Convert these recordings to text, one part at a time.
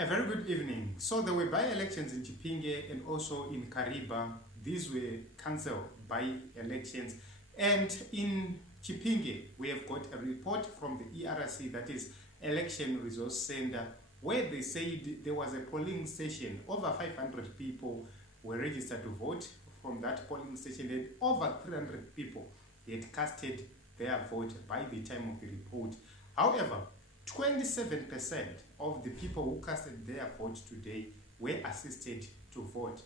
A very good evening. So there were by-elections in Chipinge and also in Kariba. These were council by-elections. And in Chipinge, we have got a report from the ERC, that is Election Resource Center, where they said there was a polling station. Over 500 people were registered to vote from that polling station, and over 300 people had casted their vote by the time of the report. However, 27% of the people who casted their vote today were assisted to vote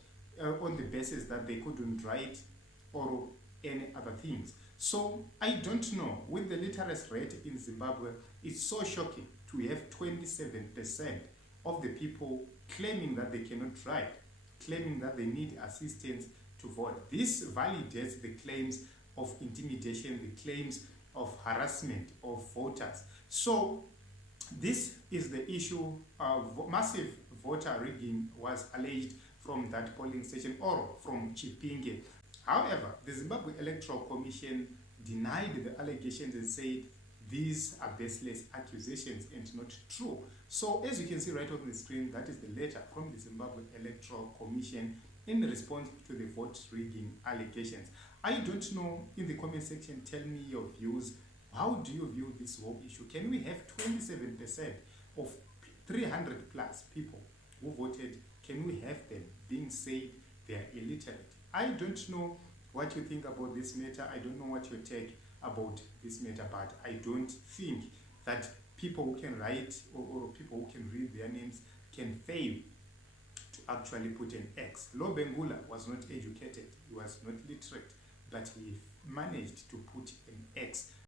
on the basis that they couldn't write or any other things. So I don't know, with the literacy rate in Zimbabwe, it's so shocking to have 27% of the people claiming that they cannot write, claiming that they need assistance to vote. This validates the claims of intimidation, the claims of harassment of voters. So this is the issue of massive voter rigging was alleged from that polling station or from Chipinge. However, the Zimbabwe Electoral Commission denied the allegations and said these are baseless accusations and not true. So as you can see right on the screen, that is the letter from the Zimbabwe Electoral Commission in response to the vote rigging allegations. I don't know, in the comment section, tell me your views. How do you view this whole issue? Can we have 27% of 300 plus people who voted, can we have them being said they are illiterate? I don't know what you think about this matter. I don't know what your take about this matter, but I don't think that people who can write or people who can read their names can fail to actually put an X. Lo Bengula was not educated, he was not literate, but he managed to put an X